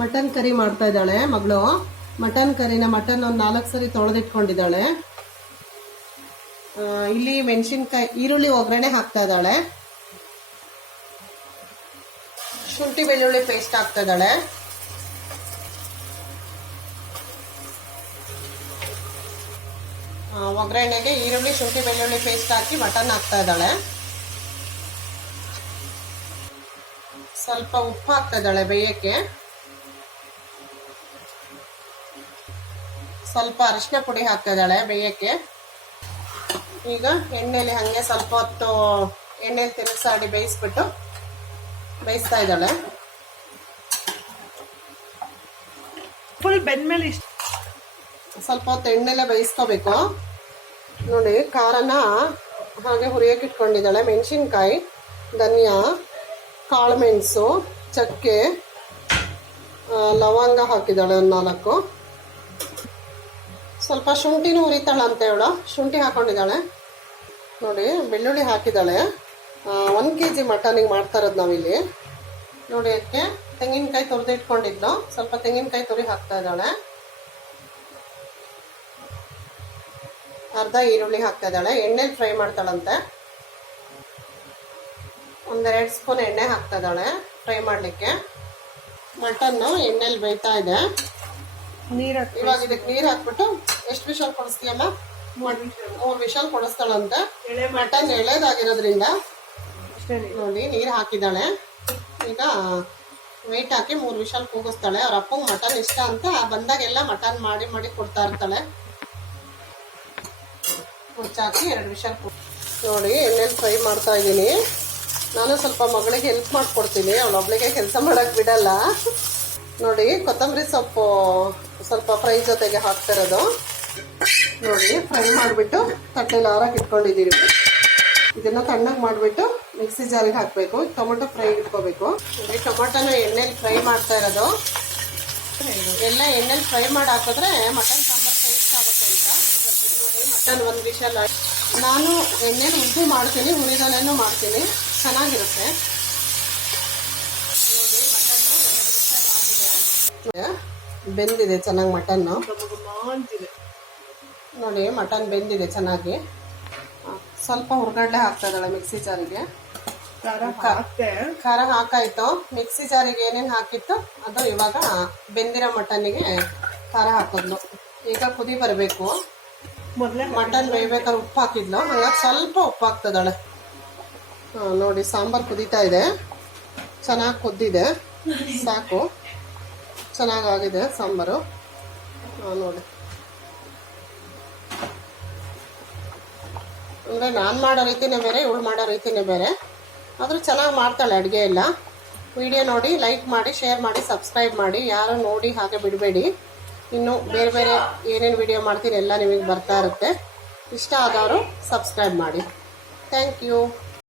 Mutton curry ಮಾಡ್ತಾ ಇದ್ದಾಳೆ ಮಗಳು. ಮಟನ್ ಕರಿನ ಮಟನ್ ಒಂದು 4 ಸರಿ ತೊಳೆದಿಟ್ಕೊಂಡಿದ್ದಾಳೆ. ಇಲ್ಲಿ ಮೆಣಸಿನ್ಕಾಯಿ ಈರುಳ್ಳಿ ಒಗ್ಗರಣೆ ಹಾಕ್ತಾ ಇದ್ದಾಳೆ. ಶುಂಠಿ ಬೆಳ್ಳುಳ್ಳಿ ಪೇಸ್ಟ್ ಹಾಕ್ತಾ ಇದ್ದಾಳೆ. ಒಗ್ಗರಣೆಗೆ ಈರುಳ್ಳಿ ಶುಂಠಿ ಬೆಳ್ಳುಳ್ಳಿ ಪೇಸ್ಟ್ ಹಾಕಿ ಮಟನ್ ಹಾಕ್ತಾ ಇದ್ದಾಳೆ. ಸ್ವಲ್ಪ ಉಪ್ಪು ಹಾಕ್ತಾ ಇದ್ದಾಳೆ ಬೇಯಕ್ಕೆ. ಸ್ವಲ್ಪ ಅರಿಶಿನ ಪುಡಿ ಹಾಕ್ತಾ ಇದ್ದಾಳೆ ಬೇಯಕ್ಕೆ. ಈಗ ಎಣ್ಣೆಲಿ ಹಂಗೆ ಸ್ವಲ್ಪ ಹೊತ್ತು ಎಣ್ಣೆಲಿ ತಿರುಗಿಸಾಡಿ ಬೇಯಿಸ್ತಾ ಇದ್ದಾಳೆ. ಫುಲ್ ಬೆಂದ್ಮೇಲೆ ಸ್ವಲ್ಪ ಹೊತ್ತು ಎಣ್ಣೆಲೆ ಬೇಯಿಸ್ಕೋಬೇಕು. ನೋಡಿ ಖಾರನ ಹಾಗೆ ಹುರಿಯಕ್ಕೆ ಇಟ್ಕೊಂಡಿದ್ದಾಳೆ. ಮೆಣಸಿನ್ಕಾಯಿ, ಧನಿಯಾ, ಕಾಳುಮೆಣಸು, ಚಕ್ಕೆ, ಲವಂಗ ಹಾಕಿದ್ದಾಳೆ ಒಂದು 4. ಸ್ವಲ್ಪ ಶುಂಠಿನೂ ಹುರಿತಾಳಂತೆ ಇವಳು. ಶುಂಠಿ ಹಾಕೊಂಡಿದ್ದಾಳೆ. ನೋಡಿ ಬೆಳ್ಳುಳ್ಳಿ ಹಾಕಿದ್ದಾಳೆ. 1 kg ಮಟನಿಗೆ ಮಾಡ್ತಾ ಇರೋದು ನಾವಿಲ್ಲಿ. ನೋಡಿ ಅದಕ್ಕೆ ತೆಂಗಿನಕಾಯಿ ತುರಿದಿಟ್ಕೊಂಡಿದ್ಲು. ಸ್ವಲ್ಪ ತೆಂಗಿನಕಾಯಿ ತುರಿ ಹಾಕ್ತಾ ಇದ್ದಾಳೆ. ಅರ್ಧ ಈರುಳ್ಳಿ ಹಾಕ್ತಾ ಇದ್ದಾಳೆ. ಎಣ್ಣೆಲಿ ಫ್ರೈ ಮಾಡ್ತಾಳಂತೆ. 1-2 ಸ್ಪೂನ್ ಎಣ್ಣೆ ಹಾಕ್ತಾ ಇದ್ದಾಳೆ ಫ್ರೈ ಮಾಡಲಿಕ್ಕೆ. ಮಟನ್ನು ಎಣ್ಣೆಲಿ ಬೇಯ್ತಾ ಇದೆ. ಇವಾಗ ಇದಕ್ಕೆ ನೀರು ಹಾಕ್ಬಿಟ್ಟು ಎಷ್ಟು ವಿಷಲ್ ಕೊಡಿಸ್ತೀಯಲ್ಲ? 3 ವಿಷಲ್ ಕೊಡಿಸ್ತಾಳಂತೆ. ಮಟನ್ ಎಳೆದಾಗಿರೋದ್ರಿಂದ ನೋಡಿ ನೀರು ಹಾಕಿದ್ದಾಳೆ. ಈಗ ವೆಯ್ಟ್ ಹಾಕಿ 3 ವಿಷಲ್ ಕೂಗಿಸ್ತಾಳೆ. ಅವ್ರ ಅಪ್ಪಂಗೆ ಮಟನ್ ಇಷ್ಟ ಅಂತ ಬಂದಾಗೆಲ್ಲ ಮಟನ್ ಮಾಡಿ ಕೊಡ್ತಾ ಇರ್ತಾಳೆ. ಮುಚ್ಚಾಕಿ 2 ವಿಷಲ್ ನೋಡಿ ಎಣ್ಣೆಲಿ ಫ್ರೈ ಮಾಡ್ತಾ ಇದ್ದೀನಿ. ನಾನು ಸ್ವಲ್ಪ ಮಗಳಿಗೆ ಹೆಲ್ಪ್ ಮಾಡಿಕೊಡ್ತೀನಿ. ಅವಳೊಬ್ಳಿಗೆ ಕೆಲಸ ಮಾಡೋಕ್ಕೆ ಬಿಡಲ್ಲ. ನೋಡಿ ಕೊತ್ತಂಬರಿ ಸೊಪ್ಪು ಸ್ವಲ್ಪ ಫ್ರೈ ಜೊತೆಗೆ ಹಾಕ್ತಿರೋದು. ನೋಡಿ ಫ್ರೈ ಮಾಡಿಬಿಟ್ಟು ತಟ್ಟೆಲಿ ಆರಕ್ಕೆ ಇಟ್ಕೊಂಡಿದ್ದೀವಿ. ಇದನ್ನು ತಣ್ಣಗೆ ಮಾಡಿಬಿಟ್ಟು ಮಿಕ್ಸಿ ಜಾರಿಗೆ ಹಾಕಬೇಕು. ಟೊಮೊಟೊ ಫ್ರೈ ಇಟ್ಕೋಬೇಕು. ನೋಡಿ ಟೊಮೊಟೊನ ಎಣ್ಣೆಲಿ ಫ್ರೈ ಮಾಡ್ತಾ ಇರೋದು. ಎಲ್ಲ ಎಣ್ಣೆಲಿ ಫ್ರೈ ಮಾಡಿ ಹಾಕಿದ್ರೆ ಮಟನ್ ಸಾಂಬಾರು ಟೇಸ್ಟ್ ಆಗುತ್ತೆ ಅಂತ. ಮಟನ್ 1 ವಿಷಲ್ ನಾನು ಎಣ್ಣೆಲಿ ಉದ್ದು ಮಾಡ್ತೀನಿ, ಹುರಿದಲ್ಲೇನೂ ಮಾಡ್ತೀನಿ, ಚೆನ್ನಾಗಿರುತ್ತೆ. ಬೆಂದಿದೆ ಚೆನ್ನಾಗಿ ಮಟನ್ನು. ನೋಡಿ ಮಟನ್ ಬೆಂದಿದೆ ಚೆನ್ನಾಗಿ. ಸ್ವಲ್ಪ ಹುರ್ಗಡ್ಲೆ ಹಾಕ್ತಾ ಇದ್ದಾಳೆ ಮಿಕ್ಸಿ ಜಾರಿಗೆ. ಖಾರ ಹಾಕಾಯ್ತು. ಮಿಕ್ಸಿ ಜಾರಿಗೆ ಏನೇನು ಹಾಕಿತ್ತು ಅದು ಇವಾಗ ಬೆಂದಿರೋ ಮಟನ್ನಿಗೆ ಖಾರ ಹಾಕಿದ್ಲು. ಈಗ ಕುದಿ ಬರಬೇಕು. ಮಟನ್ ಬೇಯ್ಬೇಕಾದ್ರೆ ಉಪ್ಪು ಹಾಕಿದ್ಲು. ಹಂಗಾಗಿ ಸ್ವಲ್ಪ ಉಪ್ಪು ಹಾಕ್ತಿದ್ದಾಳೆ. ನೋಡಿ ಸಾಂಬಾರು ಕುದೀತಾ ಇದೆ. ಚೆನ್ನಾಗಿ ಕುದ್ದಿದೆ. ಸಾಕು, ಚೆನ್ನಾಗಾಗಿದೆ ಸಾಂಬಾರು. ನೋಡಿ ಅಂದರೆ ನಾನು ಮಾಡೋ ರೀತಿನೇ ಬೇರೆ, ಇವಳು ಮಾಡೋ ರೀತಿನೇ ಬೇರೆ. ಆದರೂ ಚೆನ್ನಾಗಿ ಮಾಡ್ತಾಳೆ ಅಡುಗೆ ಎಲ್ಲ. ವಿಡಿಯೋ ನೋಡಿ ಲೈಕ್ ಮಾಡಿ, ಶೇರ್ ಮಾಡಿ, ಸಬ್ಸ್ಕ್ರೈಬ್ ಮಾಡಿ. ಯಾರು ನೋಡಿ ಹಾಗೆ ಬಿಡಬೇಡಿ. ಇನ್ನು ಬೇರೆ ಏನೇನು ವಿಡಿಯೋ ಮಾಡ್ತೀನಿ ಎಲ್ಲ ನಿಮಗೆ ಬರ್ತಾ ಇರುತ್ತೆ. ಇಷ್ಟ ಆದವರು ಸಬ್ಸ್ಕ್ರೈಬ್ ಮಾಡಿ. Thank you.